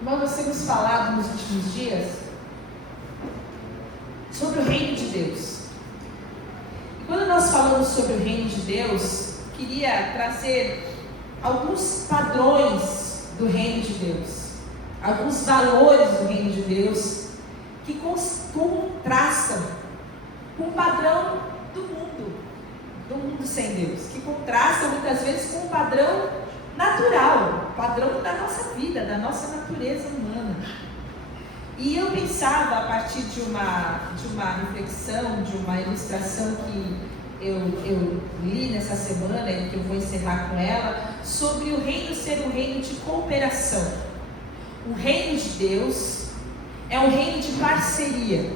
Irmão, nós temos falado nos últimos dias sobre o reino de Deus. E quando nós falamos sobre o reino de Deus, queria trazer alguns padrões do reino de Deus, alguns valores do reino de Deus que contrastam com o padrão do mundo sem Deus, que contrastam muitas vezes com o padrão natural, o padrão da nossa vida, da nossa natureza humana. E eu pensava, a partir de uma reflexão, de uma ilustração que eu li nessa semana, e que eu vou encerrar com ela, sobre o reino ser um reino de cooperação. O reino de Deus é um reino de parceria.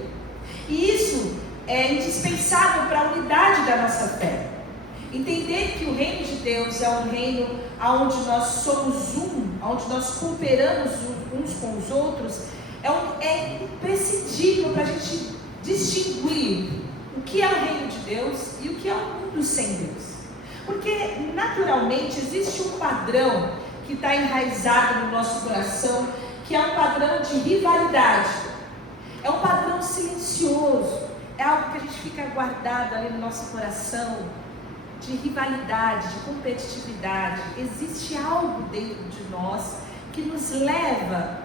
E isso é indispensável para a unidade da nossa fé. Entender que o reino de Deus é um reino onde nós somos onde nós cooperamos uns com os outros, é imprescindível para a gente distinguir o que é o reino de Deus e o que é o mundo sem Deus. Porque naturalmente existe um padrão que está enraizado no nosso coração, que é um padrão de rivalidade. É um padrão silencioso, é algo que a gente fica guardado ali no nosso coração, de rivalidade, de competitividade. Existe algo dentro de nós que nos leva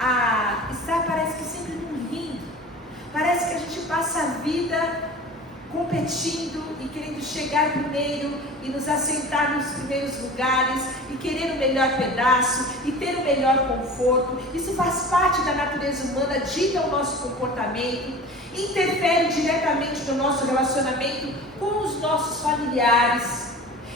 a estar, parece que sempre num ringue. Parece que a gente passa a vida competindo e querendo chegar primeiro e nos assentar nos primeiros lugares e querer o melhor pedaço e ter o melhor conforto. Isso faz parte da natureza humana, dita o nosso comportamento, interfere diretamente no nosso relacionamento com os nossos familiares,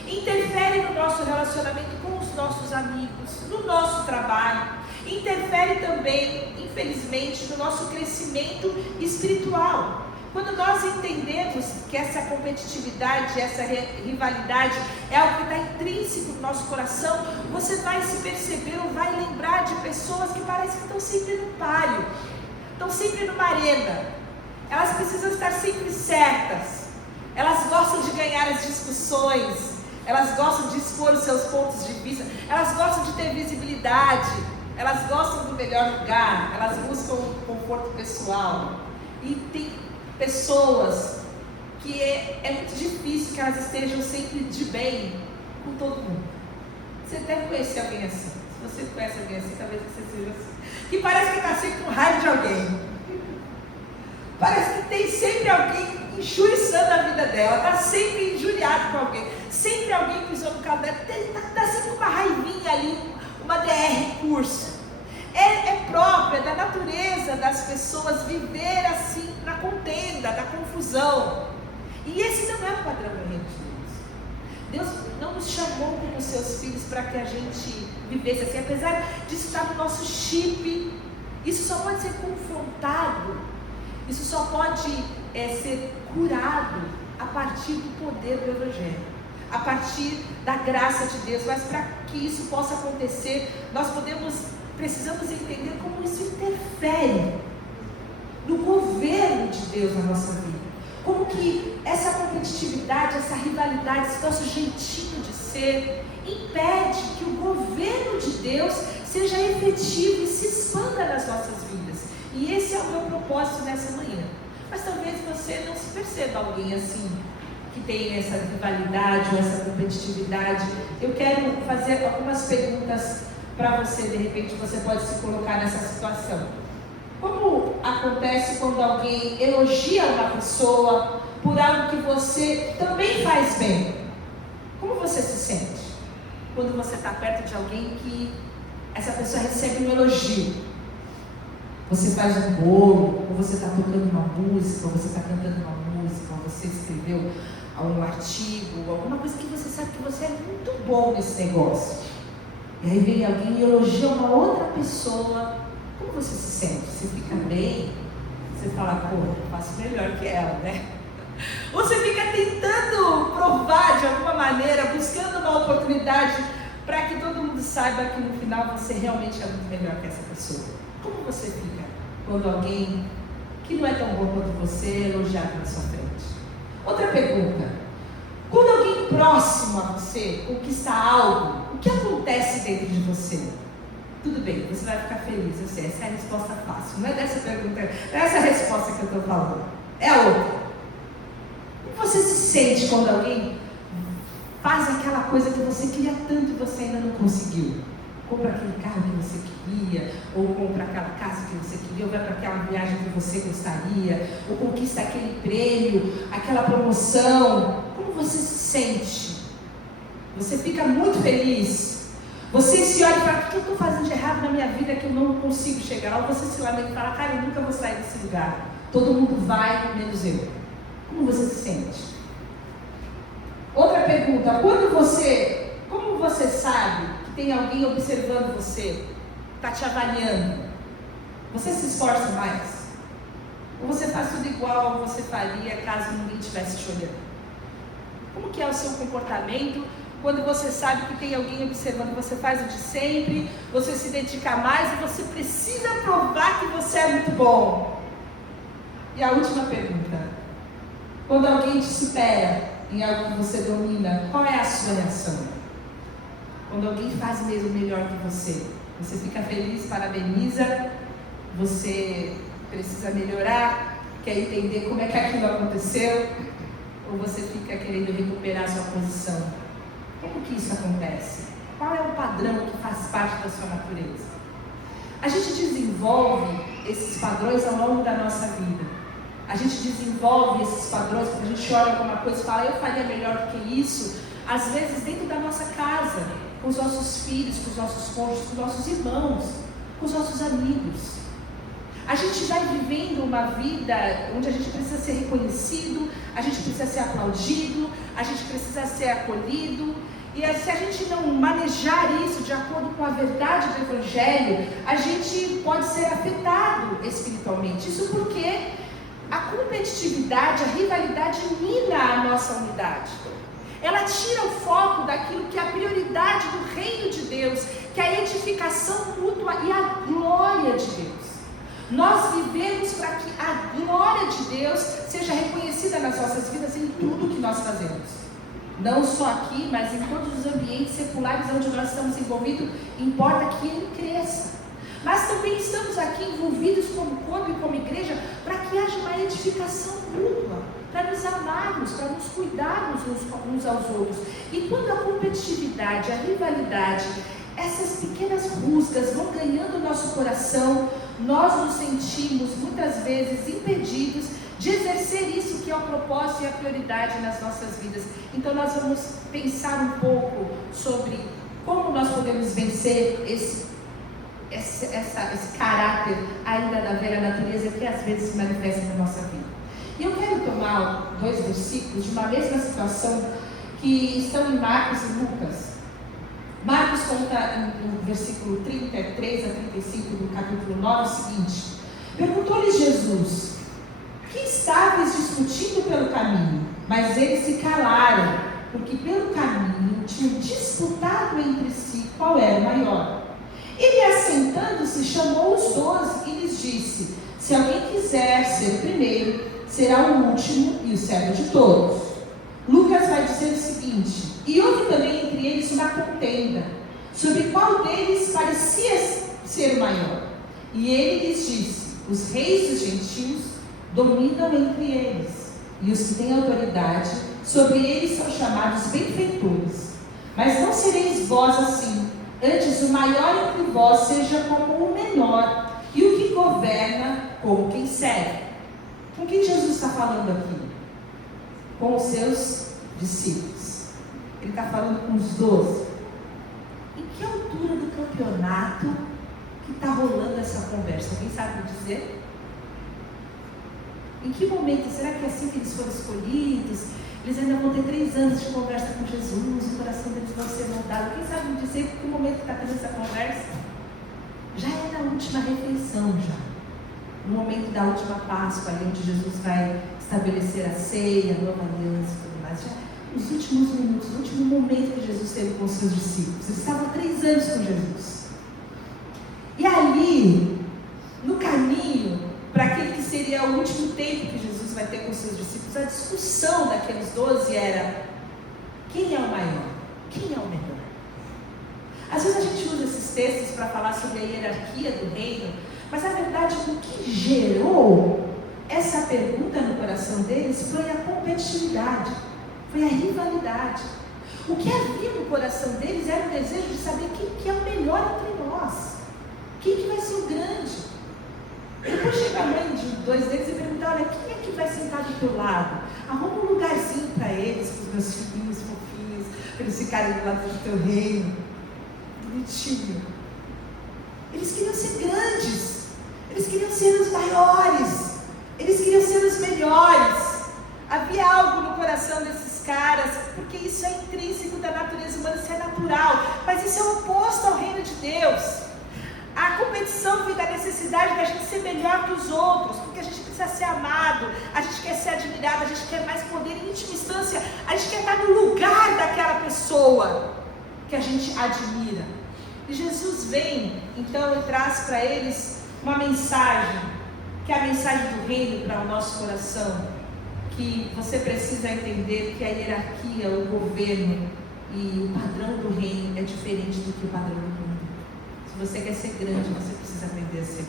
interfere no nosso relacionamento com os nossos amigos, no nosso trabalho, interfere também, infelizmente, no nosso crescimento espiritual. Quando nós entendemos que essa competitividade, essa rivalidade é algo que está intrínseco no nosso coração, você vai se perceber ou vai lembrar de pessoas que parecem que estão sempre no páreo, estão sempre numa arena. Elas precisam estar sempre certas, elas gostam de ganhar as discussões, elas gostam de expor os seus pontos de vista, elas gostam de ter visibilidade, elas gostam do melhor lugar, elas buscam o conforto pessoal. E tem pessoas que é muito difícil que elas estejam sempre de bem com todo mundo. Você deve conhecer alguém assim. Se você conhece alguém assim, talvez você seja assim, que parece que está sempre com raiva de alguém. Parece que tem sempre alguém enxuriçando a vida dela, está sempre injuriado com alguém, sempre alguém pisou no carro dela, está sempre com uma raivinha ali, uma DR curso. É própria da natureza das pessoas viver assim, na contenda, na confusão. E esse não é o padrão do reino de Deus. Deus não nos chamou como seus filhos para que a gente vivesse assim, apesar de estar no nosso chip. Isso só pode ser confrontado, isso só pode ser curado a partir do poder do Evangelho, a partir da graça de Deus. Mas para que isso possa acontecer, nós precisamos entender como isso interfere no governo de Deus na nossa vida. Como que essa competitividade, essa rivalidade, esse nosso jeitinho de ser, impede que o governo de Deus seja efetivo e se expanda nas nossas vidas. E esse é o meu propósito nessa manhã. Mas talvez você não se perceba alguém assim, que tem essa rivalidade ou essa competitividade. Eu quero fazer algumas perguntas para você. De repente você pode se colocar nessa situação. Como acontece quando alguém elogia uma pessoa por algo que você também faz bem? Como você se sente quando você está perto de alguém que essa pessoa recebe um elogio? Você faz um bolo, ou você está tocando uma música, ou você está cantando uma música, ou você escreveu um artigo, alguma coisa que você sabe que você é muito bom nesse negócio. E aí vem alguém e elogia uma outra pessoa. Como você se sente? Você fica bem? Você fala, pô, eu faço melhor que ela, né? Ou você fica tentando provar de alguma maneira, buscando uma oportunidade para que todo mundo saiba que no final você realmente é muito melhor que essa pessoa. Como você fica quando alguém que não é tão bom quanto você é elogiado na sua frente? Outra pergunta: quando alguém próximo a você conquista algo, o que acontece dentro de você? Tudo bem, você vai ficar feliz, eu sei, essa é a resposta fácil. Não é dessa pergunta, não é essa a resposta que eu estou falando. É a outra. Como você se sente quando alguém faz aquela coisa que você queria tanto e você ainda não conseguiu? Compra aquele carro que você queria, ou compra aquela casa que você queria, ou vai para aquela viagem que você gostaria, ou conquista aquele prêmio, aquela promoção. Como você se sente? Você fica muito feliz? Você se olha e fala, o que eu estou fazendo de errado na minha vida que eu não consigo chegar? Ou você se lamenta e fala, cara, eu nunca vou sair desse lugar. Todo mundo vai, menos eu. Como você se sente? Outra pergunta, como você sabe que tem alguém observando você, está te avaliando? Você se esforça mais? Ou você faz tudo igual você faria caso ninguém estivesse te olhando? Como que é o seu comportamento quando você sabe que tem alguém observando? Você faz o de sempre, você se dedica mais e você precisa provar que você é muito bom. E a última pergunta, quando alguém te supera em algo que você domina, qual é a sua reação? Quando alguém faz mesmo melhor que você fica feliz, parabeniza, você precisa melhorar, quer entender como é que aquilo aconteceu, ou você fica querendo recuperar sua posição? Como que isso acontece? Qual é o padrão que faz parte da sua natureza? A gente desenvolve esses padrões ao longo da nossa vida. A gente desenvolve esses padrões quando a gente olha alguma coisa e fala, eu faria melhor do que isso. Às vezes dentro da nossa casa, com os nossos filhos, com os nossos cônjuges, com os nossos irmãos, com os nossos amigos. A gente vai vivendo uma vida onde a gente precisa ser reconhecido, a gente precisa ser aplaudido, a gente precisa ser acolhido. E se a gente não manejar isso de acordo com a verdade do Evangelho, a gente pode ser afetado espiritualmente. Isso porque a competitividade, a rivalidade mina a nossa unidade. Ela tira o foco daquilo que é a prioridade do reino de Deus, que é a edificação mútua e a glória de Deus. Nós vivemos para que a glória de Deus seja reconhecida nas nossas vidas em tudo que nós fazemos. Não só aqui, mas em todos os ambientes seculares onde nós estamos envolvidos, importa que ele cresça. Mas também estamos aqui envolvidos como corpo e como igreja para que haja uma edificação mútua, para nos amarmos, para nos cuidarmos uns aos outros. E quando a competitividade, a rivalidade, essas pequenas rusgas vão ganhando o nosso coração, nós nos sentimos muitas vezes impedidos de exercer isso que é o propósito e a prioridade nas nossas vidas. Então nós vamos pensar um pouco sobre como nós podemos vencer esse caráter ainda da velha natureza que às vezes se manifesta na nossa vida. E eu quero tomar 2 versículos de uma mesma situação que estão em Marcos e Lucas. Marcos conta no versículo 33 a 35 do capítulo 9 o seguinte: perguntou-lhes Jesus, que estáveis discutindo pelo caminho? Mas eles se calaram, porque pelo caminho tinham disputado entre si qual era o maior. Ele, assentando-se, chamou os 12 e lhes disse: se alguém quiser ser primeiro, será o último e o servo de todos. Lucas vai dizer o seguinte: e houve também entre eles uma contenda, sobre qual deles parecia ser o maior. E ele lhes disse: os reis dos gentios dominam entre eles, e os que têm autoridade sobre eles são chamados benfeitores. Mas não sereis vós assim, antes o maior entre vós seja como o menor, e o que governa como quem serve. Com quem Jesus está falando aqui? Com os seus discípulos. Ele está falando com os 12. Em que altura do campeonato que está rolando essa conversa? Alguém sabe me dizer? Em que momento? Será que é assim que eles foram escolhidos? Eles ainda vão ter 3 anos de conversa com Jesus, o coração deles vai ser moldado. Quem sabe me dizer em que momento está tendo essa conversa? Já é na última refeição, já. No momento da última Páscoa, ali onde Jesus vai estabelecer a ceia, a nova aliança e tudo mais. Já nos últimos minutos, no último momento que Jesus esteve com os seus discípulos. Eles estavam 3 anos com Jesus. E ali, no caminho, para aquele que seria o último tempo que Jesus vai ter com os seus discípulos, a discussão daqueles 12 era: quem é o maior? Quem é o menor? Às vezes a gente usa esses textos para falar sobre a hierarquia do reino, mas a verdade é que o que gerou essa pergunta no coração deles foi a competitividade, foi a rivalidade. O que havia no coração deles era o desejo de saber quem que é o melhor entre nós, quem que vai ser o grande. Depois chega a mãe de dois deles e pergunta: olha, quem é que vai sentar do teu lado? Arruma um lugarzinho para eles, para os meus filhinhos fofinhos, para eles ficarem do lado do teu reino. Bonitinho. Eles queriam ser grandes, eles queriam ser os maiores, eles queriam ser os melhores. Havia algo no coração desses caras, porque isso é intrínseco da natureza humana, isso é natural, mas isso é oposto ao reino de Deus. A competição vem da necessidade da gente ser melhor que os outros, porque a gente precisa ser amado, a gente quer ser admirado, a gente quer mais poder. Em última instância, a gente quer estar no lugar daquela pessoa que a gente admira. E Jesus vem, então, e traz para eles uma mensagem, que é a mensagem do reino para o nosso coração, que você precisa entender que a hierarquia, o governo e o padrão do reino é diferente do que o padrão do mundo. Se você quer ser grande, você precisa aprender a ser.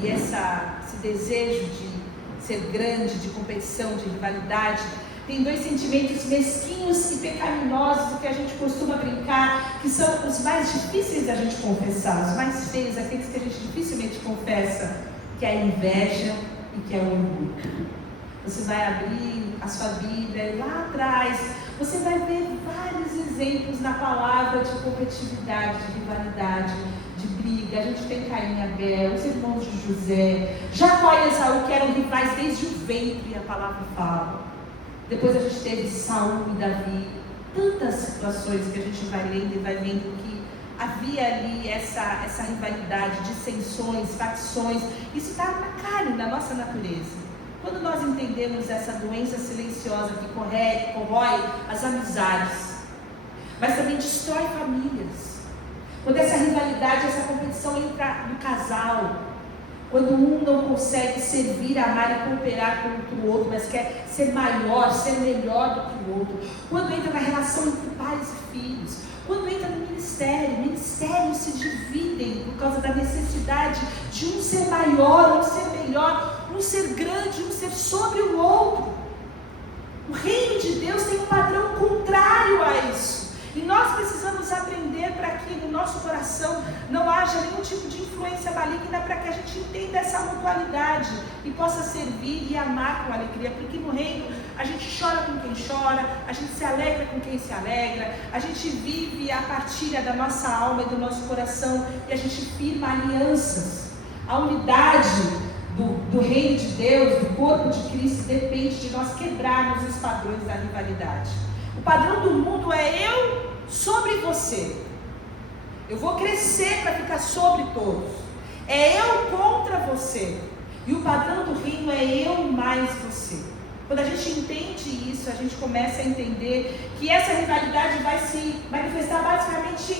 E esse desejo de ser grande, de competição, de rivalidade, tem dois sentimentos mesquinhos e pecaminosos que a gente costuma brincar, que são os mais difíceis da gente confessar, os mais feios, aqueles que a gente dificilmente confessa, que é a inveja e que é o orgulho. Você vai abrir a sua Bíblia e lá atrás você vai ver vários exemplos na palavra de competitividade, de rivalidade, de briga. A gente tem Caim e Abel, os irmãos de José, Jacó e Esaú, que eram rivais desde o ventre, a palavra fala. Depois a gente teve Saul e Davi, tantas situações que a gente vai lendo e vai vendo que havia ali essa rivalidade, dissensões, facções. Isso está na carne, na nossa natureza. Quando nós entendemos essa doença silenciosa que corrói as amizades, mas também destrói famílias. Quando essa rivalidade, essa competição entra no casal, quando um não consegue servir, amar e cooperar com o outro, mas quer ser maior, ser melhor do que o outro. Quando entra na relação entre pais e filhos, quando entra no ministérios se dividem por causa da necessidade de um ser maior, um ser melhor, um ser grande, um ser sobre o outro. O reino de Deus tem um padrão contrário a isso. E nós precisamos aprender para que no nosso coração não haja nenhum tipo de influência maligna, para que a gente entenda essa mutualidade e possa servir e amar com alegria. Porque no reino a gente chora com quem chora, a gente se alegra com quem se alegra, a gente vive a partilha da nossa alma e do nosso coração e a gente firma alianças. A unidade do reino de Deus, do corpo de Cristo, depende de nós quebrarmos os padrões da rivalidade. O padrão do mundo é eu sobre você. Eu vou crescer para ficar sobre todos. É eu contra você. E o padrão do reino é eu mais você. Quando a gente entende isso, a gente começa a entender que essa rivalidade vai se manifestar basicamente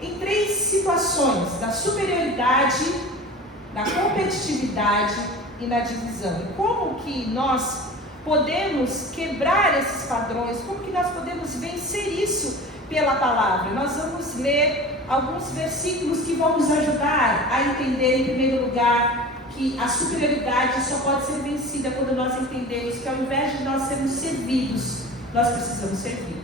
em três situações: da superioridade, na competitividade e na divisão. E como que nós podemos quebrar esses padrões? Como que nós podemos vencer isso pela palavra? Nós vamos ler alguns versículos que vão nos ajudar a entender, em primeiro lugar, que a superioridade só pode ser vencida quando nós entendemos que ao invés de nós sermos servidos, nós precisamos servir.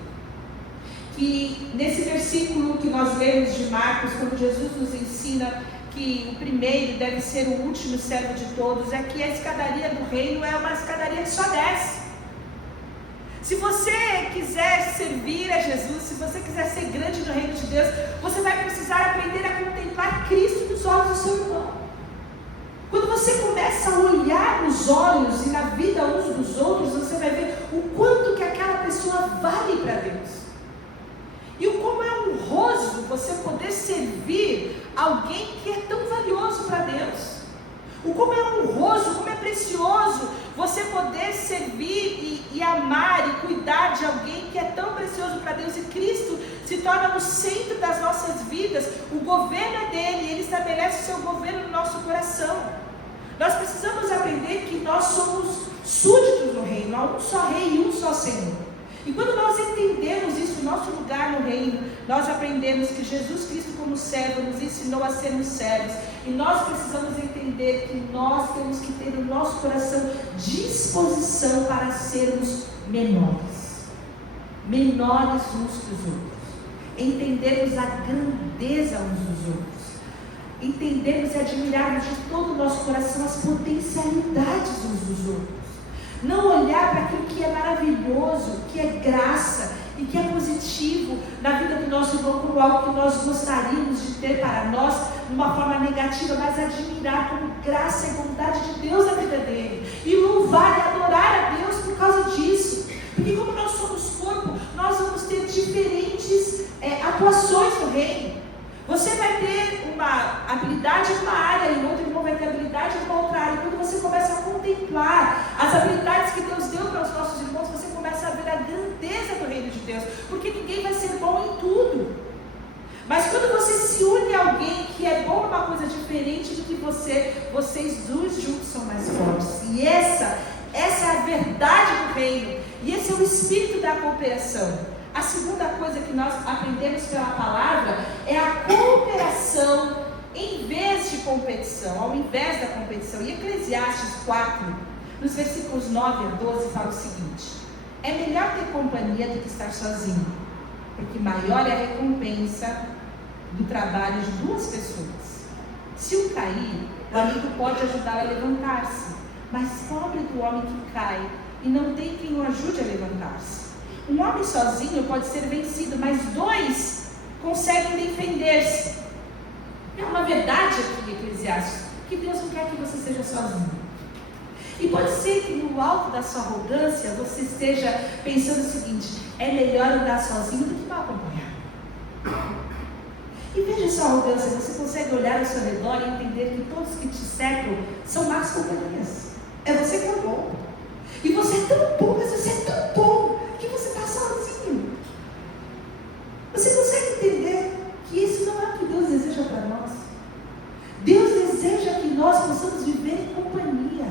Que nesse versículo que nós lemos de Marcos, quando Jesus nos ensina que o primeiro deve ser o último servo de todos, é que a escadaria do reino é uma escadaria que só desce. Se você quiser servir a Jesus, se você quiser ser grande no reino de Deus, você vai precisar aprender a contemplar Cristo nos olhos do seu irmão. Quando você começa a olhar nos olhos e na vida uns dos outros, você vai ver o quanto que aquela pessoa vale para Deus. E o como é honroso você poder servir alguém que é tão valioso para Deus. O como é honroso, como é precioso você poder servir e amar e cuidar de alguém que é tão precioso para Deus. E Cristo se torna no centro das nossas vidas. O governo é dele, ele estabelece o seu governo no nosso coração. Nós precisamos aprender que nós somos súditos do reino, há um só rei e um só Senhor. E quando nós entendemos isso, nosso lugar no reino, nós aprendemos que Jesus Cristo como servo nos ensinou a sermos servos. E nós precisamos entender que nós temos que ter no nosso coração disposição para sermos menores. Menores uns que os outros. Entendermos a grandeza uns dos outros. Entendermos e admirarmos de todo o nosso coração as potencialidades uns dos outros. Não olhar para aquilo que é maravilhoso, que é graça e que é positivo na vida do nosso irmão como algo que nós gostaríamos de ter para nós, de uma forma negativa, mas admirar como graça e bondade de Deus na vida dele. E louvar e adorar a Deus por causa disso. Porque como nós somos corpo, nós vamos ter diferentes atuações no reino. Você vai ter uma habilidade em uma área e o outro irmão vai ter habilidade em uma outra área. Quando você começa a contemplar as habilidades que Deus deu para os nossos irmãos, você começa a ver a grandeza do reino de Deus. Porque ninguém vai ser bom em tudo. Mas quando você se une a alguém que é bom numa coisa diferente do que vocês dois juntos são mais fortes. E essa é a verdade do reino. E esse é o espírito da cooperação. A segunda coisa que nós aprendemos pela palavra é a cooperação em vez de competição, ao invés da competição. E Eclesiastes 4, nos versículos 9 a 12, fala o seguinte: é melhor ter companhia do que estar sozinho, porque maior é a recompensa do trabalho de duas pessoas. Se um cair, o amigo pode ajudá-lo a levantar-se, mas pobre do homem que cai e não tem quem o ajude a levantar-se. Um homem sozinho pode ser vencido, mas dois conseguem defender-se. É uma verdade aqui, Eclesiastes, que Deus não quer que você seja sozinho. E pode ser que no alto da sua arrogância você esteja pensando o seguinte: é melhor andar sozinho do que mal acompanhado. E veja sua arrogância, você consegue olhar ao seu redor e entender que todos que te cercam são más companhias. É você que é bom. E você é tão bom, mas você é tão bom que você está sozinho. Você consegue entender que isso não é o que Deus deseja para nós? Deus deseja que nós possamos viver em companhia,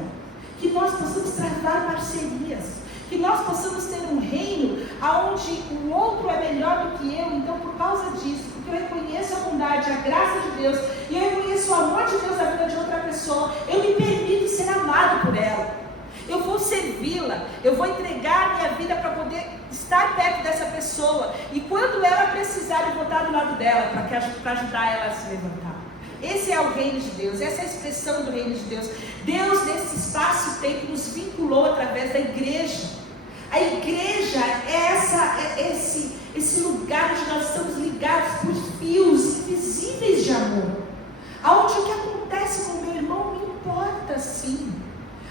que nós possamos travar parcerias, que nós possamos ter um reino onde o outro é melhor do que eu. Então, por causa disso, porque eu reconheço a bondade, a graça de Deus, e eu reconheço o amor de Deus na vida de outra pessoa, eu me permito ser amado por ela. Eu vou servi-la, eu vou entregar a minha vida para poder estar perto dessa pessoa. E quando ela precisar, eu vou estar do lado dela para ajudar ela a se levantar. Esse é o reino de Deus, essa é a expressão do reino de Deus. Deus, nesse espaço e tempo, nos vinculou através da igreja. A igreja é esse lugar onde nós estamos ligados por fios invisíveis de amor. Onde o que acontece com o meu irmão me importa sim.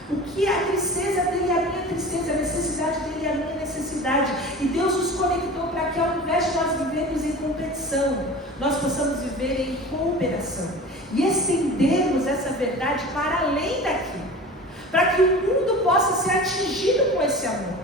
O que é a tristeza dele é a minha tristeza, a necessidade dele é a minha necessidade. E Deus nos conectou para que, ao invés de nós vivermos em competição, nós possamos viver em cooperação. E estendermos essa verdade para além daqui. Para que o mundo possa ser atingido com esse amor.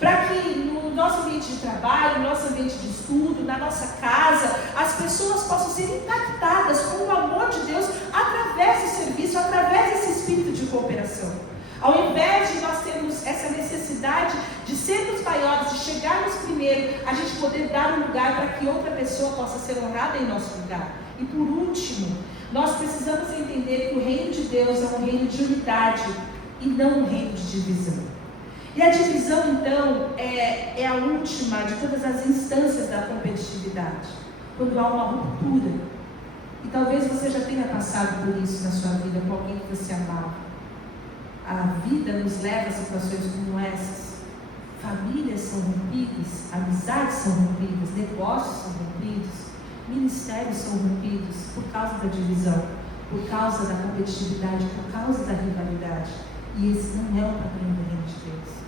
Para que no nosso ambiente de trabalho, no nosso ambiente de estudo, na nossa casa, as pessoas possam ser impactadas com o amor de Deus através do serviço, através desse espírito de cooperação. Ao invés de nós termos essa necessidade de sermos maiores, de chegarmos primeiro, a gente poder dar um lugar para que outra pessoa possa ser honrada em nosso lugar. E por último, nós precisamos entender que o reino de Deus é um reino de unidade e não um reino de divisão. E a divisão, então, é a última de todas as instâncias da competitividade. Quando há uma ruptura. E talvez você já tenha passado por isso na sua vida, com alguém que você amava. A vida nos leva a situações como essas. Famílias são rompidas, amizades são rompidas, negócios são rompidos, ministérios são rompidos por causa da divisão, por causa da competitividade, por causa da rivalidade. E esse não é o padrão do reino de Deus.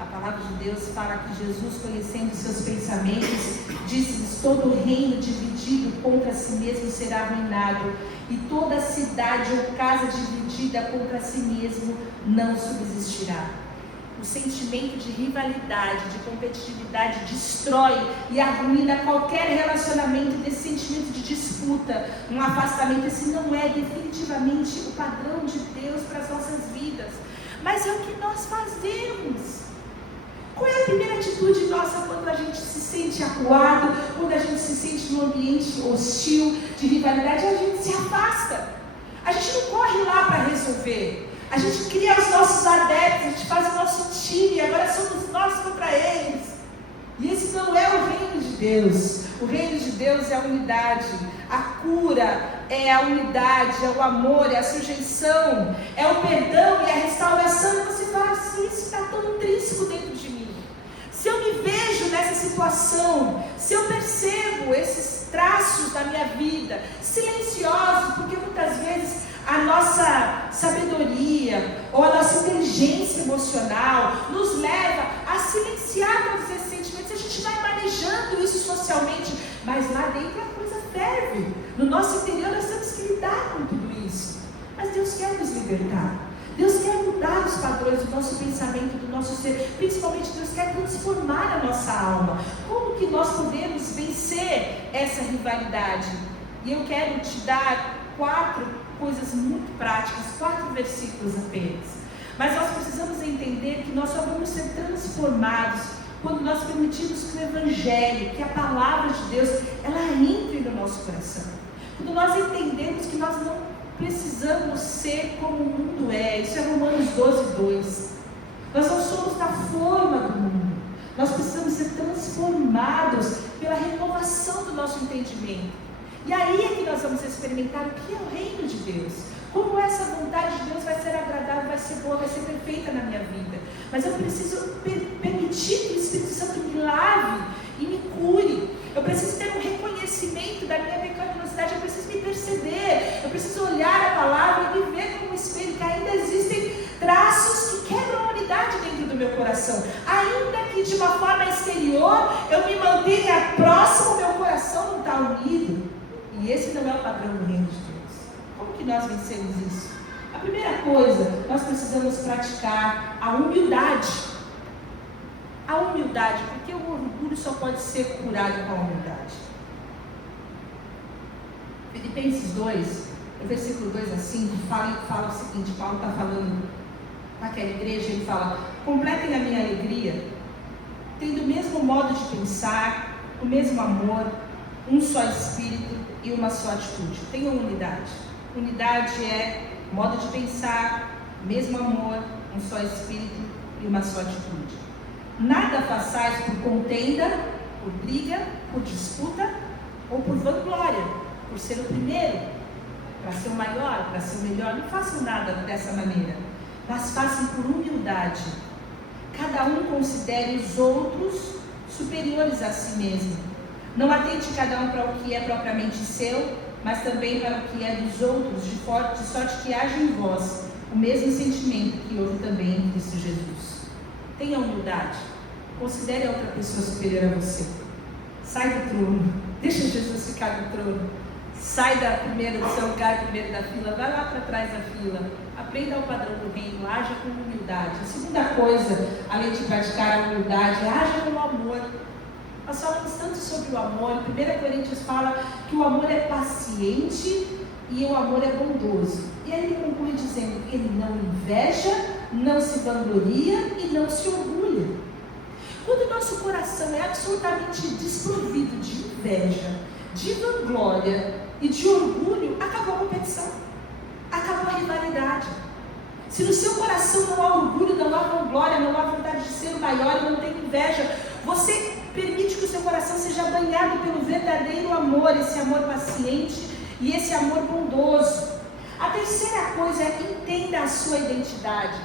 A palavra de Deus fala que Jesus, conhecendo seus pensamentos, disse-lhes: todo reino dividido contra si mesmo será arruinado, e toda cidade ou casa dividida contra si mesmo não subsistirá. O sentimento de rivalidade, de competitividade destrói e arruina qualquer relacionamento. Desse sentimento de disputa, um afastamento. Esse não é definitivamente o padrão de Deus para as nossas vidas, mas é o que nós fazemos. Qual é a primeira atitude nossa quando a gente se sente acuado, quando a gente se sente num ambiente hostil, de rivalidade? A gente se afasta. A gente não corre lá para resolver. A gente cria os nossos adeptos, a gente faz o nosso time, agora somos nós contra eles. E esse não é o reino de Deus. O reino de Deus é a unidade. A cura é a unidade, é o amor, é a sujeição, é o perdão e a restauração. E você fala assim, isso está tão intrínseco dentro de mim. Se eu me vejo nessa situação, se eu percebo esses traços da minha vida, silenciosos, porque muitas vezes a nossa sabedoria ou a nossa inteligência emocional nos leva a silenciar todos esses sentimentos. A gente vai manejando isso socialmente, mas lá dentro a coisa ferve. No nosso interior nós temos que lidar com tudo isso. Mas Deus quer nos libertar. Deus quer mudar os padrões do nosso pensamento, do nosso ser. Principalmente Deus quer transformar a nossa alma. Como que nós podemos vencer essa rivalidade? E eu quero te dar 4 coisas muito práticas, 4 versículos apenas. Mas nós precisamos entender que nós só vamos ser transformados quando nós permitirmos que o Evangelho, que a palavra de Deus, ela entre no nosso coração. Quando nós entendemos que nós não precisamos ser como o mundo é. Isso é Romanos 12:2. Nós não somos da forma do mundo. Nós precisamos ser transformados pela renovação do nosso entendimento. E aí é que nós vamos experimentar o que é o reino de Deus. Como essa vontade de Deus vai ser agradável, vai ser boa, vai ser perfeita na minha vida. Mas eu preciso permitir que o Espírito Santo me lave e me cure. Eu preciso ter um reconhecimento da minha pecaminosidade. Eu preciso me perceber. Eu preciso olhar a palavra e me ver como um espelho, que ainda existem traços que quebram a unidade dentro do meu coração. Ainda que de uma forma exterior eu me mantenha próximo, meu coração não está unido. E esse não é o padrão do reino de Deus. Como que nós vencemos isso? A primeira coisa, nós precisamos praticar a humildade. A humildade, porque o orgulho só pode ser curado com a humildade. Filipenses 2, o versículo 2 a 5, fala o seguinte: Paulo está falando naquela igreja, ele fala: completem a minha alegria, tendo o mesmo modo de pensar, o mesmo amor, um só espírito e uma só atitude. Tenham unidade. Unidade é modo de pensar, mesmo amor, um só espírito e uma só atitude. Nada façais por contenda, por briga, por disputa ou por vanglória, por ser o primeiro, para ser o maior, para ser o melhor. Não façam nada dessa maneira, mas façam por humildade. Cada um considere os outros superiores a si mesmo. Não atente cada um para o que é propriamente seu, mas também para o que é dos outros, de sorte que haja em vós o mesmo sentimento que houve também em Cristo Jesus. Tenha humildade. Considere a outra pessoa superior a você. Sai do trono. Deixa Jesus ficar no trono. Sai do seu lugar primeiro da fila. Vai lá para trás da fila. Aprenda o padrão do reino. Haja com humildade. A segunda coisa, além de praticar a humildade, é haja com amor. Nós falamos tanto sobre o amor. 1 Coríntios fala que o amor é paciente e o amor é bondoso. E aí ele conclui dizendo que ele não inveja, não se vangloria e não se orgulha. Quando o nosso coração é absolutamente desprovido de inveja, de vanglória e de orgulho, acabou a competição, acabou a rivalidade. Se no seu coração não há orgulho, não há vanglória, não há vontade de ser o maior e não tem inveja, você permite que o seu coração seja banhado pelo verdadeiro amor, esse amor paciente e esse amor bondoso. A terceira coisa é: entenda a sua identidade.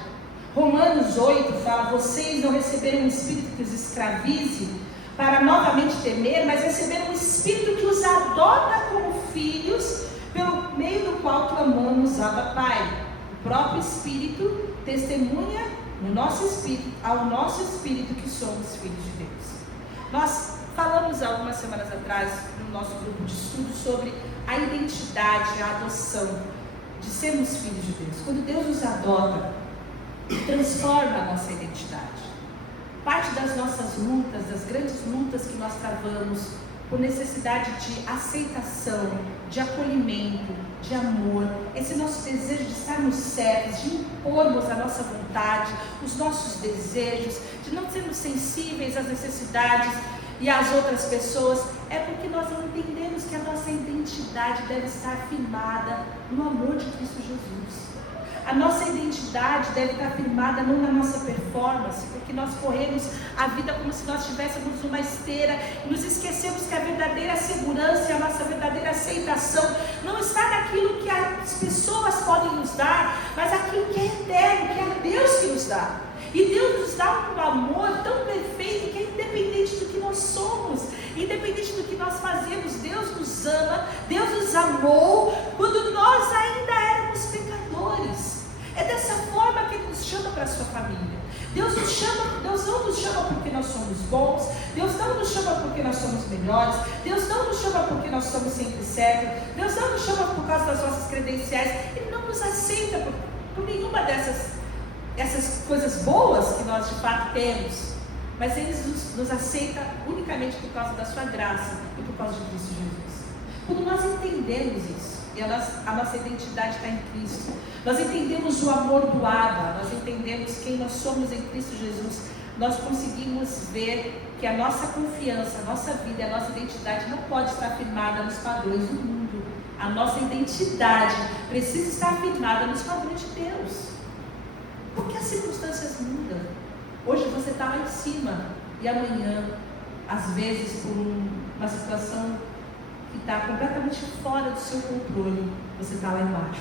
Romanos 8 fala: vocês não receberam um espírito que os escravize para novamente temer, mas receberam um espírito que os adota como filhos, pelo meio do qual clamamos: Abba, Pai. O próprio Espírito testemunha no nosso espírito, ao nosso espírito, que somos filhos de Deus. Nós falamos algumas semanas atrás no nosso grupo de estudo sobre a identidade, a adoção, de sermos filhos de Deus. Quando Deus nos adota, transforma a nossa identidade. Parte das nossas lutas, das grandes lutas que nós travamos por necessidade de aceitação, de acolhimento, de amor, é esse nosso desejo de estarmos certos, de impormos a nossa vontade, os nossos desejos, de não sermos sensíveis às necessidades e às outras pessoas, é porque nós não entendemos que a nossa identidade deve estar firmada no amor de Cristo Jesus. A nossa identidade deve estar firmada não na nossa performance, porque nós corremos a vida como se nós estivéssemos numa esteira e nos esquecemos que a verdadeira segurança e a nossa verdadeira aceitação não está naquilo que as pessoas podem nos dar, mas aquilo que é eterno, que é Deus que nos dá. E Deus nos dá um amor tão perfeito que é independente do que nós somos, independente do que nós fazemos. Deus nos ama, Deus nos amou quando nós ainda éramos pecadores. É dessa forma que Ele nos chama para a sua família. Deus não nos chama porque nós somos bons, Deus não nos chama porque nós somos melhores, Deus não nos chama porque nós somos sempre certos, Deus não nos chama por causa das nossas credenciais. Ele não nos aceita por nenhuma essas coisas boas que nós de fato temos, mas Ele nos aceita unicamente por causa da sua graça e por causa de Cristo Jesus. Quando nós entendemos isso, e a nossa identidade está em Cristo, nós entendemos o amor do Abba, nós entendemos quem nós somos em Cristo Jesus, nós conseguimos ver que a nossa confiança, a nossa vida, a nossa identidade não pode estar firmada nos padrões do mundo. A nossa identidade precisa estar firmada nos padrões de Deus. Porque as circunstâncias mudam. Hoje você está lá em cima e amanhã, às vezes por uma situação que está completamente fora do seu controle, você está lá embaixo.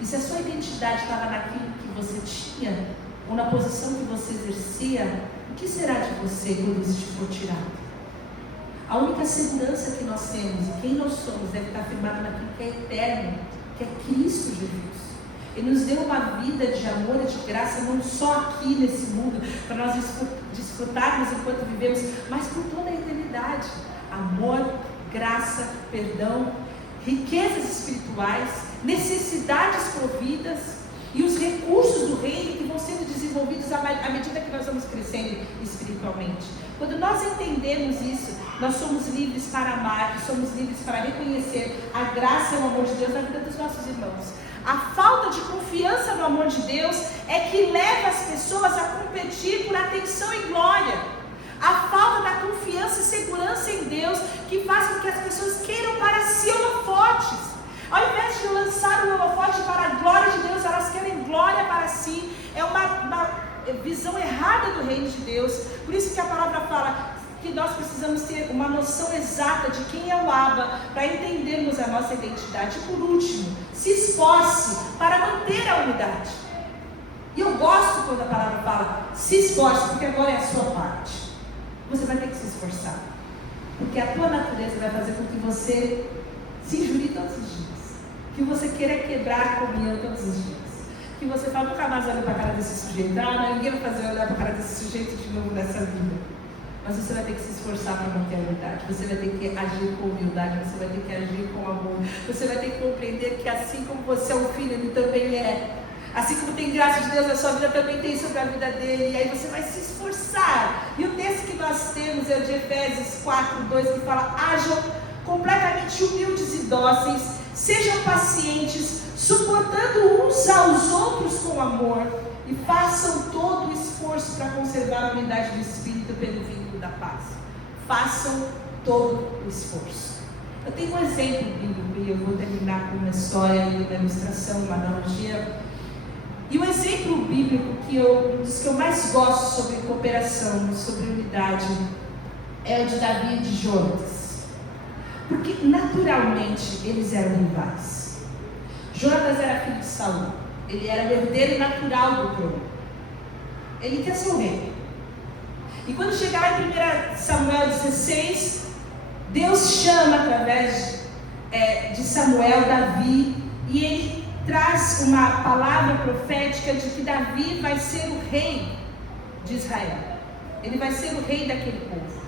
E se a sua identidade estava naquilo que você tinha, ou na posição que você exercia, o que será de você quando isso te for tirado? A única segurança que nós temos e quem nós somos deve estar firmada naquilo que é eterno, que é Cristo Jesus. Ele nos deu uma vida de amor e de graça, não só aqui nesse mundo, para nós desfrutarmos enquanto vivemos, mas por toda a eternidade. Amor, graça, perdão, riquezas espirituais, necessidades providas e os recursos do reino que vão sendo desenvolvidos à medida que nós vamos crescendo espiritualmente. Quando nós entendemos isso, nós somos livres para amar, somos livres para reconhecer a graça e o amor de Deus na vida dos nossos irmãos. A falta de confiança no amor de Deus é que leva as pessoas a competir por atenção e glória. A falta da confiança e segurança em Deus que faz com que as pessoas queiram para si holofotes. Ao invés de lançar o holofote para a glória de Deus, elas querem glória para si. É uma visão errada do reino de Deus. Por isso que a palavra fala que nós precisamos ter uma noção exata de quem é o Abba, para entendermos a nossa identidade. E por último, se esforce para manter a unidade. E eu gosto quando a palavra fala, se esforce, porque agora é a sua parte. Você vai ter que se esforçar, porque a tua natureza vai fazer com que você se injurie todos os dias, que você queira quebrar a comunhão todos os dias, que você fala, nunca mais olha para a cara desse sujeito, não, ninguém vai fazer olhar para a cara desse sujeito de novo nessa vida. Mas você vai ter que se esforçar para manter a unidade, você vai ter que agir com humildade, você vai ter que agir com amor, você vai ter que compreender que assim como você é um filho, ele também é. Assim como tem graça de Deus na sua vida, também tem sobre a vida dele. E aí você vai se esforçar. E o texto que nós temos é o de Efésios 4:2, que fala, ajam completamente humildes e dóceis, sejam pacientes, suportando uns aos outros com amor, e façam todo o esforço para conservar a unidade do Espírito pelo vínculo da paz. Façam todo o esforço. Eu tenho um exemplo bíblico, e eu vou terminar com uma história, uma ilustração, uma analogia. E o exemplo bíblico um dos que eu mais gosto sobre cooperação, sobre unidade, é o de Davi e de Jonatas. Porque naturalmente eles eram rivais. Jonatas era filho de Saul. Ele era o herdeiro natural do trono. Ele quer ser o rei. E quando chegar lá em 1 Samuel 16, Deus chama através de Samuel, Davi, e ele traz uma palavra profética de que Davi vai ser o rei de Israel. Ele vai ser o rei daquele povo.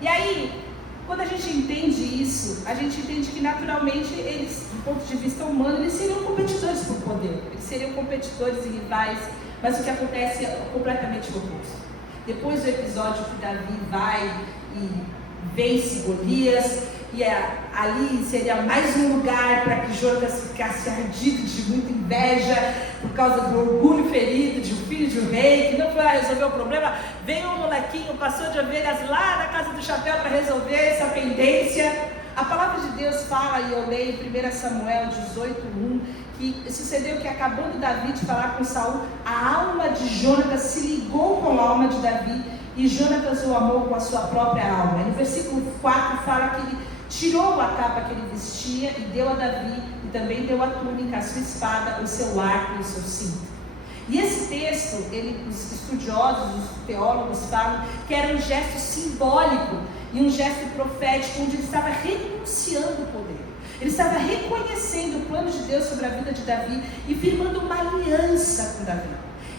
E aí, quando a gente entende isso, a gente entende que naturalmente eles, do ponto de vista humano, eles seriam competidores por poder. Eles seriam competidores e rivais, mas o que acontece é completamente o oposto. Depois do episódio que Davi vai e vence Golias, e ali seria mais um lugar para que Jonatas ficasse ardido de muita inveja, por causa do orgulho ferido de um filho de um rei, que não foi lá resolver o problema. Veio um molequinho, pastor de ovelhas lá na casa do chapéu para resolver essa pendência. A palavra de Deus fala, e eu leio em 1 Samuel 18:1, que sucedeu que, acabando Davi de falar com Saul, a alma de Jonatas se ligou com a alma de Davi, e Jonatas o amou com a sua própria alma. E no versículo 4 fala que ele tirou a capa que ele vestia e deu a Davi, e também deu a túnica, a sua espada, o seu arco e o seu cinto. E esse texto, os estudiosos, os teólogos falam que era um gesto simbólico e um gesto profético, onde ele estava renunciando o poder. Ele estava reconhecendo o plano de Deus sobre a vida de Davi e firmando uma aliança com Davi.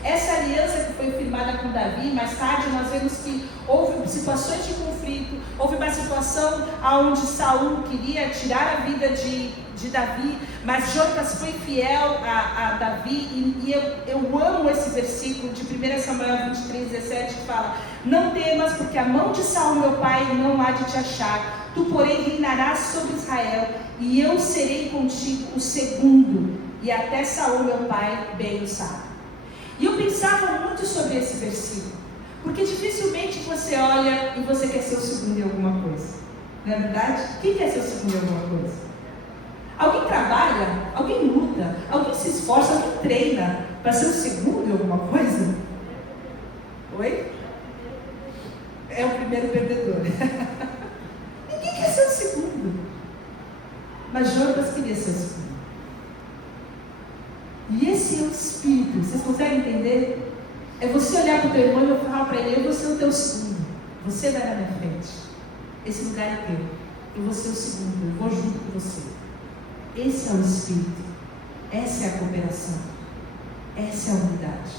Essa aliança que foi firmada com Davi, mais tarde nós vemos que houve situações de conflito, houve uma situação onde Saul queria tirar a vida de Davi, mas Jonatas foi fiel a Davi, e eu amo esse versículo de 1 Samuel 23:17, que fala: não temas, porque a mão de Saul meu pai não há de te achar, tu porém reinarás sobre Israel, e eu serei contigo o segundo, e até Saul meu pai bem o sabe. E eu pensava muito sobre esse versículo, porque dificilmente você olha e você quer ser o segundo em alguma coisa, não é verdade? Quem quer ser o segundo em alguma coisa? Alguém trabalha, alguém luta, alguém se esforça, alguém treina para ser o segundo em alguma coisa? Oi? É o primeiro perdedor. Ninguém quer ser o segundo, mas Jonatas queria ser o segundo. E esse é o espírito, vocês conseguem entender? É você olhar para o teu irmão e falar para ele: eu vou ser o teu segundo, você vai na minha frente, esse lugar é teu, eu vou ser o segundo, eu vou junto com você. Esse é o espírito, essa é a cooperação, essa é a unidade.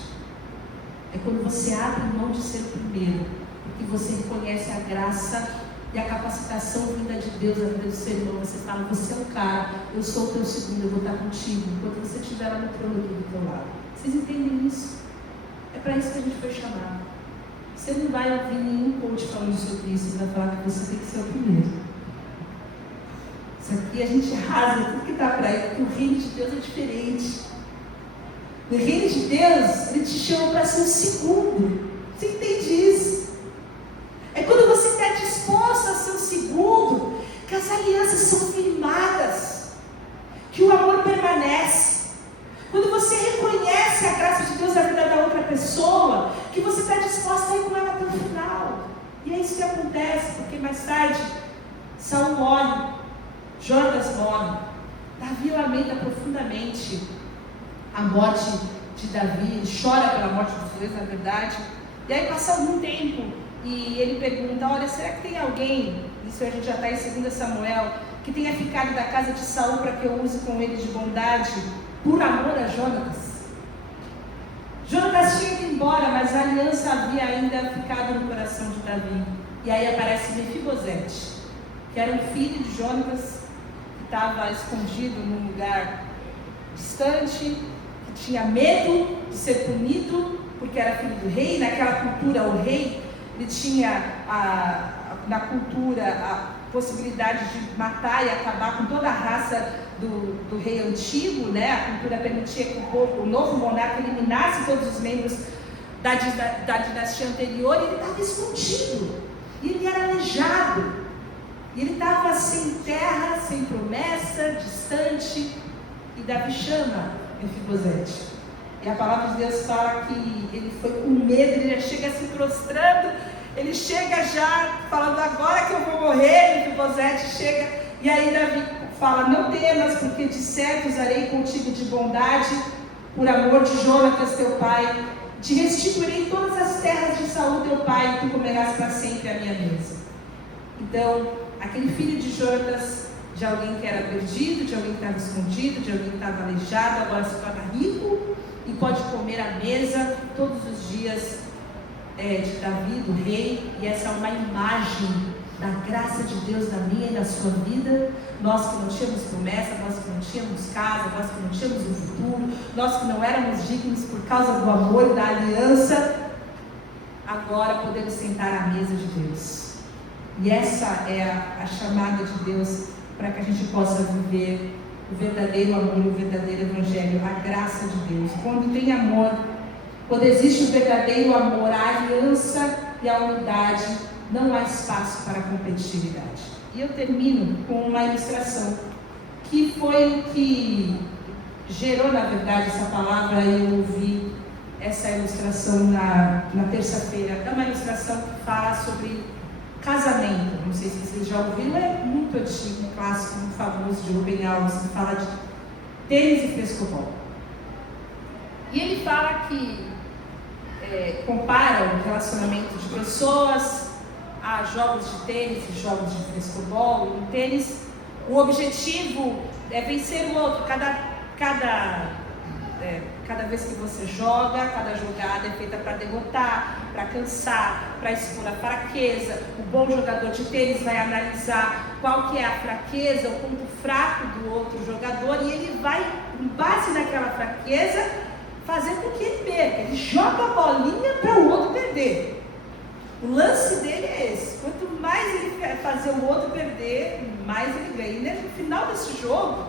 É quando você abre mão de ser o primeiro, porque você reconhece a graça e a capacitação vinda de Deus na vida do seu irmão. Você fala: você é o cara, eu sou o teu segundo, eu vou estar contigo enquanto você estiver lá no trono aqui do teu lado. Vocês entendem isso? É para isso que a gente foi chamado. Você não vai ouvir nenhum coach falando sobre isso, ele vai falar que você tem que ser o primeiro. Isso aqui a gente rasga tudo que está para aí, porque o reino de Deus é diferente. O reino de Deus, ele te chama para ser o segundo. Você entende isso? É quando você está disposto a ser o segundo, que as alianças são firmadas, que o amor permanece. Quando você reconhece a graça de Deus na vida da outra pessoa, que você está disposto a ir com ela até o final. E é isso que acontece, porque mais tarde Saul morre, Jonatas morre, Davi lamenta profundamente a morte de Davi, ele chora pela morte dos dois, na verdade. E aí passa algum tempo e ele pergunta: olha, será que tem alguém, isso a gente já está em 2 Samuel, que tenha ficado da casa de Saul para que eu use com ele de bondade, por amor a Jonatas? Jonatas tinha ido embora, mas a aliança havia ainda ficado no coração de Davi. E aí aparece Mefibosete, que era um filho de Jonatas, que estava escondido num lugar distante, que tinha medo de ser punido, porque era filho do rei. Naquela cultura, o rei, ele tinha na cultura a possibilidade de matar e acabar com toda a raça do rei antigo, né? A cultura permitia que o novo monarca eliminasse todos os membros da dinastia anterior, e ele estava escondido, e ele era aleijado, e ele estava sem terra, sem promessa, distante. E Davi chama Mefibosete, e a palavra de Deus fala que ele foi com medo, ele já chega se prostrando, ele chega já falando: agora que eu vou morrer. Mefibosete chega, e aí Davi fala: não temas, porque de certo usarei contigo de bondade, por amor de Jonatas teu pai, te restituirei todas as terras de Saul teu pai, e tu comerás para sempre a minha mesa. Então, aquele filho de Jonatas, de alguém que era perdido, de alguém que estava escondido, de alguém que estava aleijado, agora se torna rico e pode comer à mesa todos os dias de Davi, do rei. E essa é uma imagem da graça de Deus na minha e na sua vida. Nós que não tínhamos promessa, nós que não tínhamos casa, nós que não tínhamos um futuro, nós que não éramos dignos por causa do amor e da aliança, agora podemos sentar à mesa de Deus. E essa é a chamada de Deus para que a gente possa viver o verdadeiro amor, o verdadeiro evangelho, a graça de Deus. Quando tem amor, quando existe o verdadeiro amor, a aliança e a unidade, não há espaço para competitividade. E eu termino com uma ilustração, que foi o que gerou, na verdade, essa palavra. Eu ouvi essa ilustração na terça-feira. É uma ilustração que fala sobre casamento. Não sei se vocês já ouviram, é muito antigo, um clássico muito famoso de Rubem Alves, que fala de tênis e frescobol. E ele fala que compara o relacionamento de pessoas a jogos de tênis e jogos de frescobol. No tênis, o objetivo é vencer o outro. Cada vez que você joga, cada jogada é feita para derrotar, para cansar, para expor a fraqueza. O bom jogador de tênis vai analisar qual que é a fraqueza, o ponto fraco do outro jogador, e ele vai, com base naquela fraqueza, fazer com que ele perca. Ele joga a bolinha para o outro perder. O lance dele é esse: quanto mais ele fazer o outro perder, mais ele ganha. E no final desse jogo,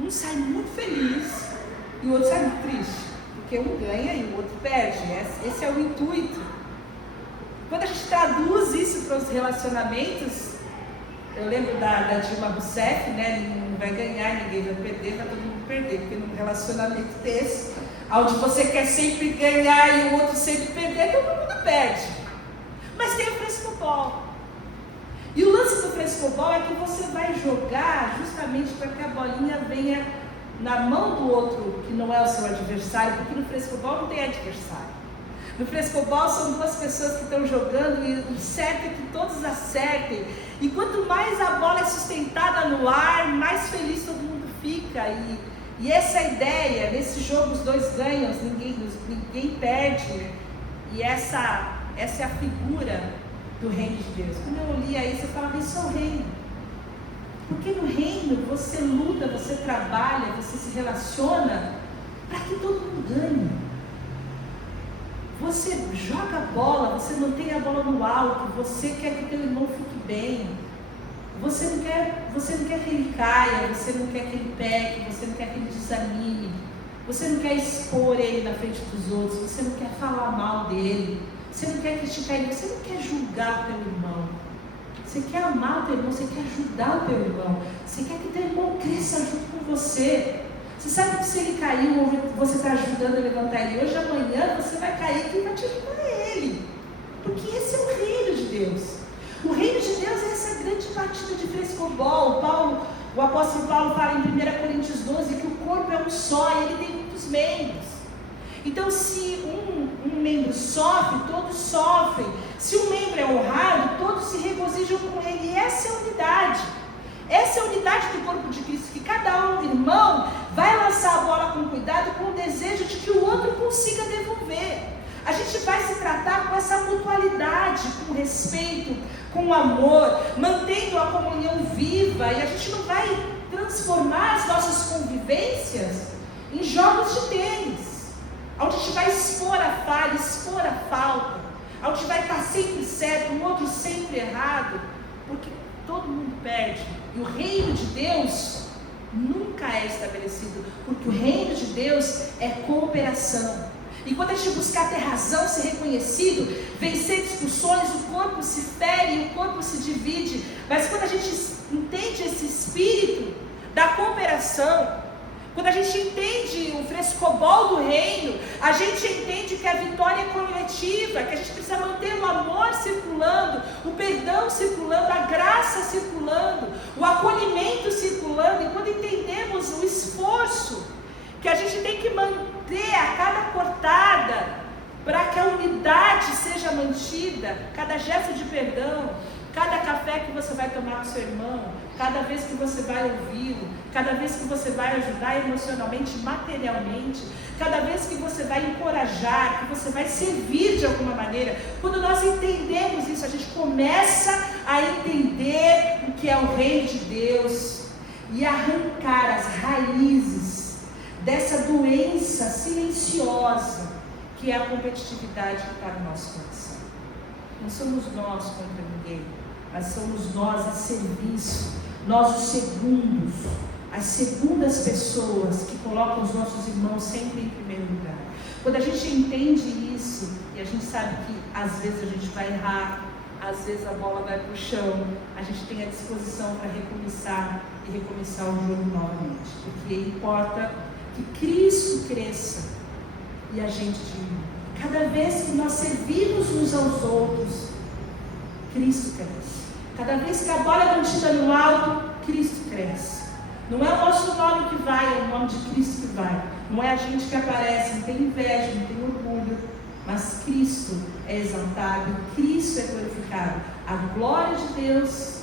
um sai muito feliz e o outro sai muito triste, porque um ganha e o outro perde. Esse é o intuito. Quando a gente traduz isso para os relacionamentos, eu lembro da Dilma Rousseff, né? Ninguém vai ganhar, ninguém vai perder, vai todo mundo perder, porque num relacionamento desse, onde você quer sempre ganhar e o outro sempre perder, todo mundo perde. Mas tem o frescobol. E o lance do frescobol é que você vai jogar justamente para que a bolinha venha na mão do outro, que não é o seu adversário, porque no frescobol não tem adversário. No frescobol são duas pessoas que estão jogando e o certo é que todos acertem. E quanto mais a bola é sustentada no ar, mais feliz todo mundo fica. E essa é a ideia. Nesse jogo os dois ganham, ninguém perde. E essa é a figura do reino de Deus. Quando eu li aí, você falava, isso é o reino. Porque no reino você luta, você trabalha, você se relaciona para que todo mundo ganhe. Você joga a bola, você mantém a bola no alto, você quer que o teu irmão fique bem. Você não quer que ele caia, você não quer que ele peque, você não quer que ele desanime. Você não quer expor ele na frente dos outros, você não quer falar mal dele. Você não quer criticar ele, você não quer julgar o teu irmão. Você quer amar o teu irmão, você quer ajudar o teu irmão. Você quer que o teu irmão cresça junto com você. Você sabe que se ele caiu, ou você está ajudando a levantar ele hoje, amanhã você vai cair, quem vai te ajudar é ele. Porque esse é o reino de Deus. O reino de Deus é essa grande partida de frescobol. O apóstolo Paulo fala em 1 Coríntios 12 que o corpo é um só e ele tem muitos membros. Então, se um membro sofre, todos sofrem. Se um membro é honrado, todos se regozijam com ele. E essa é a unidade. Essa é a unidade do corpo de Cristo, que cada irmão vai lançar a bola com cuidado, com o desejo de que o outro consiga devolver. A gente vai se tratar com essa mutualidade, com respeito, com amor, mantendo a comunhão viva. E a gente não vai transformar as nossas convivências em jogos de tênis, onde a gente vai expor a falha, expor a falta, onde a gente vai estar sempre certo, o outro sempre errado, porque todo mundo perde. E o reino de Deus nunca é estabelecido, porque o reino de Deus é cooperação. E quando a gente buscar ter razão, ser reconhecido, vencer discussões, o corpo se fere, o corpo se divide. Mas quando a gente entende esse espírito da cooperação, quando a gente entende o frescobol do reino, a gente entende que a vitória é coletiva, que a gente precisa manter o amor circulando, o perdão circulando, a graça circulando, o acolhimento circulando. E quando entendemos o esforço que a gente tem que manter a cada cortada, para que a unidade seja mantida, cada gesto de perdão, cada café que você vai tomar com seu irmão, cada vez que você vai ouvi-lo, cada vez que você vai ajudar emocionalmente, materialmente, cada vez que você vai encorajar, que você vai servir de alguma maneira. Quando nós entendemos isso, a gente começa a entender o que é o reino de Deus e arrancar as raízes dessa doença silenciosa que é a competitividade que está no nosso coração. Não somos nós contra ninguém. mas somos nós a serviço, nós os segundos, as segundas pessoas que colocam os nossos irmãos sempre em primeiro lugar. Quando a gente entende isso, e a gente sabe que às vezes a gente vai errar, às vezes a bola vai para o chão, a gente tem a disposição para recomeçar e recomeçar o jogo novamente, porque importa que Cristo cresça e a gente diminua. Cada vez que nós servimos uns aos outros, Cristo cresce. Cada vez que a bola é mantida no alto, Cristo cresce. Não é o nosso nome que vai, é o nome de Cristo que vai. Não é a gente que aparece, não tem inveja, não tem orgulho, mas Cristo é exaltado, Cristo é glorificado. A glória de Deus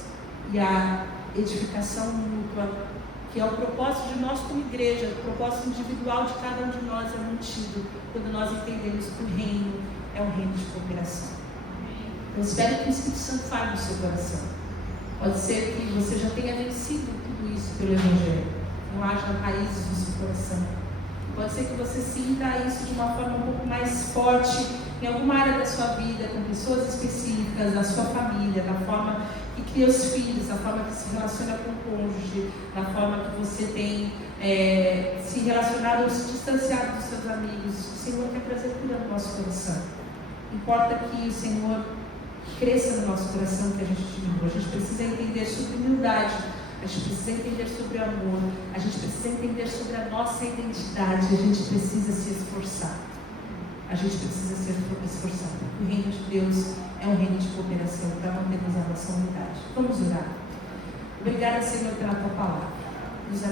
e a edificação mútua, que é o propósito de nós como igreja, o propósito individual de cada um de nós é mantido quando nós entendemos que o reino é um reino de cooperação. Eu espero que o Espírito Santo fale no seu coração. Pode ser que você já tenha vencido tudo isso pelo Evangelho, não haja raízes no seu coração. Pode ser que você sinta isso de uma forma um pouco mais forte em alguma área da sua vida, com pessoas específicas, na sua família, na forma que cria os filhos, na forma que se relaciona com o cônjuge, na forma que você tem se relacionado ou se distanciado dos seus amigos. O Senhor quer trazer cura no nosso coração. Importa que o Senhor cresça no nosso coração, que a gente diminua. A gente precisa entender sobre humildade, a gente precisa entender sobre amor, a gente precisa entender sobre a nossa identidade, a gente precisa se esforçar. A gente precisa se esforçar. O reino de Deus é um reino de cooperação para mantermos a nossa unidade. Vamos orar. Obrigada, Senhor, pela tua palavra. Nos